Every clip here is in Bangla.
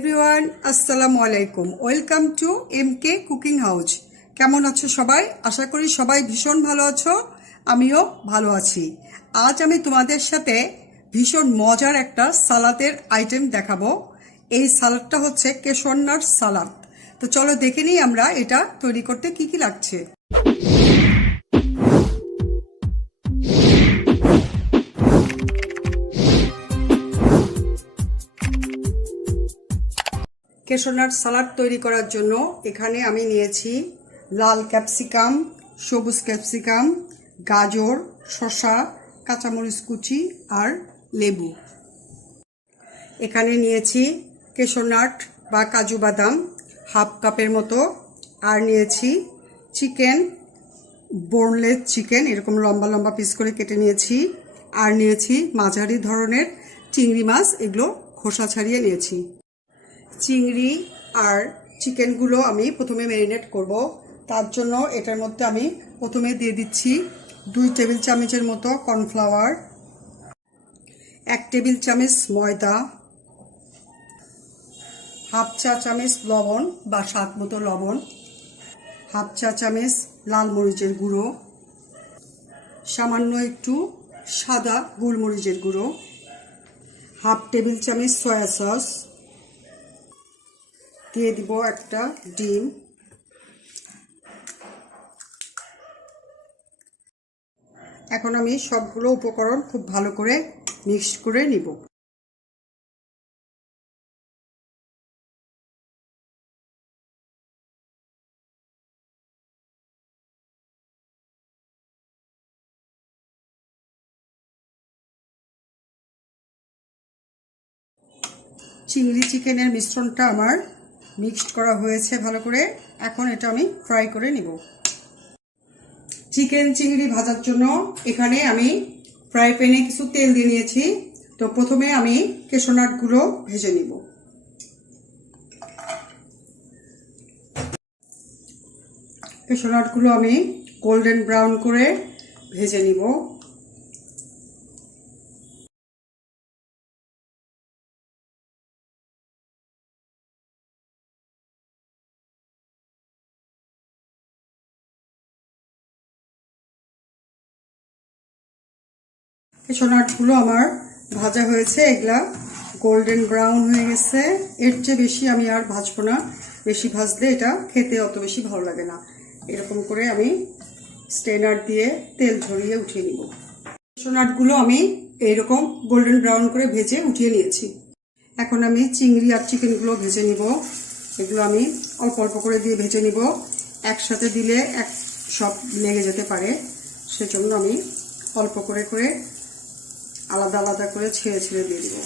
এভরিওয়ান, আসসালামু আলাইকুম। Welcome to MK cooking house. কেমন আছো সবাই? আশা করি সবাই ভীষণ ভালো আছো, আমিও ভালো আছি। আজ আমি তোমাদের সাথে ভীষণ মজার একটা সালাদের আইটেম দেখাবো। এই সালাদটা হচ্ছে কেশর সালাদ। তো চলো দেখে নিই আমরা এটা তৈরি করতে কি কি লাগছে। কেশর সালাদ তৈরি করার জন্য এখানে আমি নিয়েছি লাল ক্যাপসিকাম, সবুজ ক্যাপসিকাম, গাজর, শসা, কাঁচামরিচ কুচি আর লেবু। এখানে নিয়েছি কেশর বা কাজু বাদাম হাফ কাপের মতো, আর নিয়েছি চিকেন, বোনলেস চিকেন, এরকম লম্বা লম্বা পিস করে কেটে নিয়েছি। আর নিয়েছি মাঝারি ধরনের চিংড়ি মাছ, এগুলো খোসা ছাড়িয়ে নিয়েছি। চিংড়ি আর চিকেনগুলো আমি প্রথমে ম্যারিনেট করব। তার জন্য এটার মধ্যে আমি প্রথমে দিয়ে দিচ্ছি 2 টেবিল চামচের মতো কর্নফ্লাওয়ার, 1 টেবিল চামচ ময়দা, হাফ চা চামচ লবণ বা স্বাদ মতো লবণ, হাফ চা চামচ লাল মরিচের গুঁড়ো, সামান্য একটু সাদা গোলমরিচের গুঁড়ো, হাফ টেবিল চামচ সয়া সস, দিয়ে দিব একটা ডিম। এখন আমি সবগুলো উপকরণ খুব ভালো করে মিক্স করে নিব। চিংড়ি চিকেনের মিশ্রণটা আমার মিক্সড করা হয়েছে ভালো করে। এখন এটা আমি ফ্রাই করে নিব। চিকেন চিংড়ি ভাজার জন্য এখানে আমি ফ্রাই প্যানে কিছু তেল দিয়ে নিয়েছি। তো প্রথমে আমি কেশর নাটগুলো ভেজে নিব। কেশর নাটগুলো আমি গোল্ডেন ব্রাউন করে ভেজে নিব। কেশর নাটগুলো আমার ভাজা হয়েছে, এগুলা গোল্ডেন ব্রাউন হয়ে গেছে। এর চেয়ে বেশি আমি আর ভাজবো না, বেশি ভাজলে এটা খেতে অত বেশি ভালো লাগে না। এরকম করে আমি স্ট্রেনার দিয়ে তেল ঝরিয়ে উঠিয়ে নিব। কেশর নাটগুলো আমি এইরকম গোল্ডেন ব্রাউন করে ভেজে উঠিয়ে নিয়েছি। এখন আমি চিংড়ি আর চিকেনগুলো ভেজে নিব। এগুলো আমি অল্প অল্প করে দিয়ে ভেজে নিব, একসাথে দিলে সব লেগে যেতে পারে। সেজন্য আমি অল্প করে করে আলাদা আলাদা করে ছেড়ে ছেড়ে দিয়ে দিব।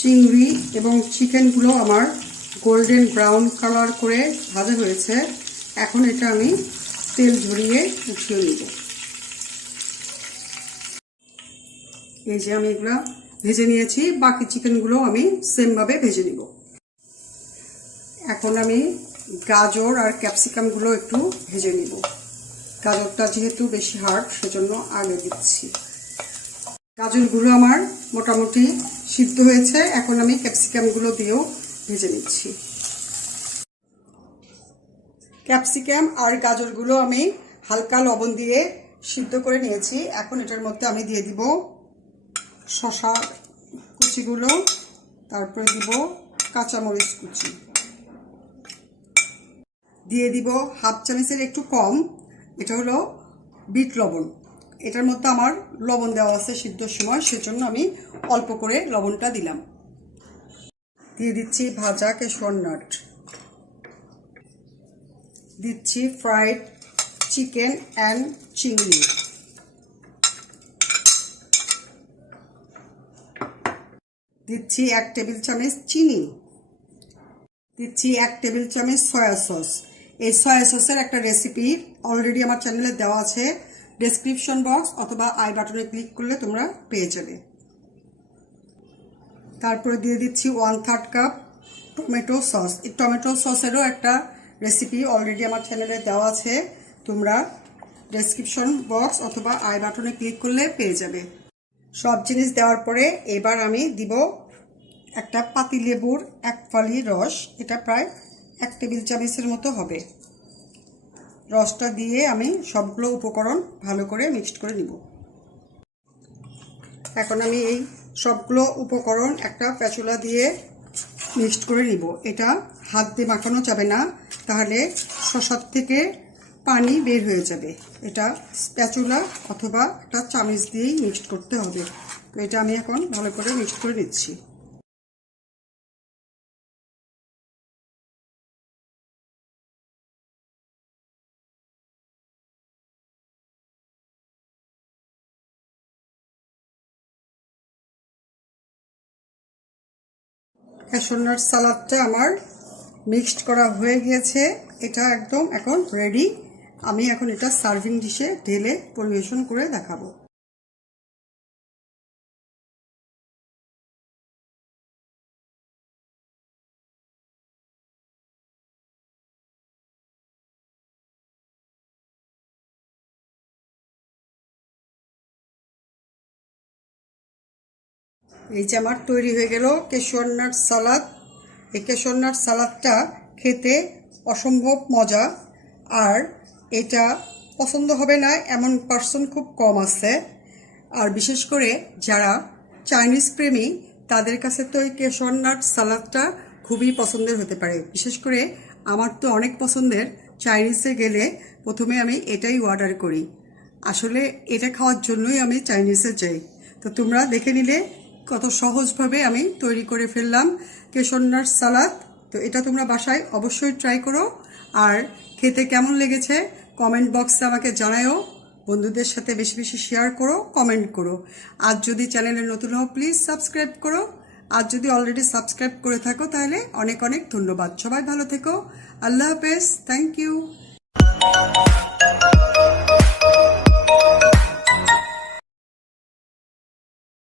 চিংড়ি এবং চিকেনগুলো আমার গোল্ডেন ব্রাউন কালার করে ভাজা হয়েছে। এখন এটা আমি তেল ঝরিয়ে উঠিয়ে নিব। এই যে আমি এগুলো ভেজে নিয়েছি, বাকি চিকেনগুলো আমি সেমভাবে ভেজে নিব। এখন আমি গাজর আর ক্যাপসিকামগুলো একটু ভেজে নিব। গাজরটা যেহেতু বেশি হার্ড সেজন্য আগে দিচ্ছি। গাজরগুলো আমার মোটামুটি সিদ্ধ হয়েছে, এখন আমি ক্যাপসিকামগুলো দিয়েও ভেজে নিচ্ছি। ক্যাপসিকাম আর গাজরগুলো আমি হালকা লবণ দিয়ে সিদ্ধ করে নিয়েছি। এখন এটার মধ্যে আমি দিয়ে দিব শসা কুচিগুলো, তারপরে দিব কাঁচামরিচ কুচি, দিয়ে দিব হাফ চামচের একটু কম, এটা হলো বিট লবণ। এটার মধ্যে আমার লবণ দেওয়া আছে সিদ্ধর সময়, সেজন্য আমি অল্প করে লবণটা দিলাম। দিয়ে দিচ্ছি ভাজা কেশর নাট, দিচ্ছি ফ্রাইড চিকেন অ্যান্ড চিংড়ি, দিচ্ছি 1 টেবিল চামচ চিনি, দিচ্ছি 1 টেবিল চামচ সয়া সস। এই সয়া সসের একটা রেসিপি অলরেডি আমার চ্যানেলে দেওয়া আছে, ডেসক্রিপশন বক্স অথবা আই বাটনে ক্লিক করলে তোমরা পেয়ে যাবে। তারপরে দিয়ে দিচ্ছি 1/3 কাপ টমেটো সস। এই টমেটো সসেরও একটা রেসিপি অলরেডি আমার চ্যানেলে দেওয়া আছে, তোমরা ডেসক্রিপশন বক্স অথবা আই বাটনে ক্লিক করলে পেয়ে যাবে। সব জিনিস দেওয়ার পরে এবার আমি দিব একটা পাতিলেবুর 1 ফালি রস। এটা প্রায় 1 টেবিল চামচের মতো হবে। রসটা দিয়ে আমি সবগুলো উপকরণ ভালো করে মিক্সড করে নিব। এখন আমি এই সবগুলো উপকরণ একটা স্প্যাচুলা দিয়ে মিক্সড করে নিব। এটা হাত দিয়ে মাখানো যাবে না, তাহলে শসার থেকে পানি বের হয়ে যাবে। এটা স্প্যাচুলা অথবা একটা চামচ দিয়েই মিক্সড করতে হবে। তো এটা আমি এখন ভালো করে মিক্সড করে নিচ্ছি। ক্যাশনাট সালাদটা আমার মিক্সড করা হয়ে গিয়েছে। এটা একদম এখন রেডি। আমি এখন এটা সার্ভিং ডিশে ঢেলে পরিবেশন করে দেখাবো। এই যে আমার তৈরি হয়ে গেল ক্যাশনাট সালাদ। এই ক্যাশনাট সালাদটা খেতে অসম্ভব মজা, আর এটা পছন্দ হবে না এমন পার্সন খুব কম আছে। আর বিশেষ করে যারা চাইনিজ প্রেমী তাদের কাছে তো এই ক্যাশনাট সালাদটা খুবই পছন্দের হতে পারে। বিশেষ করে আমার তো অনেক পছন্দের। চাইনিজে গেলে প্রথমে আমি এটাই অর্ডার করি। আসলে এটা খাওয়ার জন্যই আমি চাইনিজে যাই। তো তোমরা দেখে নিলে কত সহজভাবে আমি তৈরি করে ফেললাম ক্যাশনাট সালাদ। তো এটা তোমরা বাসায় অবশ্যই ট্রাই করো, আর খেতে কেমন লেগেছে কমেন্ট বক্সে আমাকে জানাও। বন্ধুদের সাথে বেশি বেশি শেয়ার করো, কমেন্ট করো। আর যদি চ্যানেলে নতুন হও প্লিজ সাবস্ক্রাইব করো। আর যদি অলরেডি সাবস্ক্রাইব করে থাকো তাহলে অনেক অনেক ধন্যবাদ। সবাই ভালো থেকো। আল্লাহ হাফেজ। Thank you.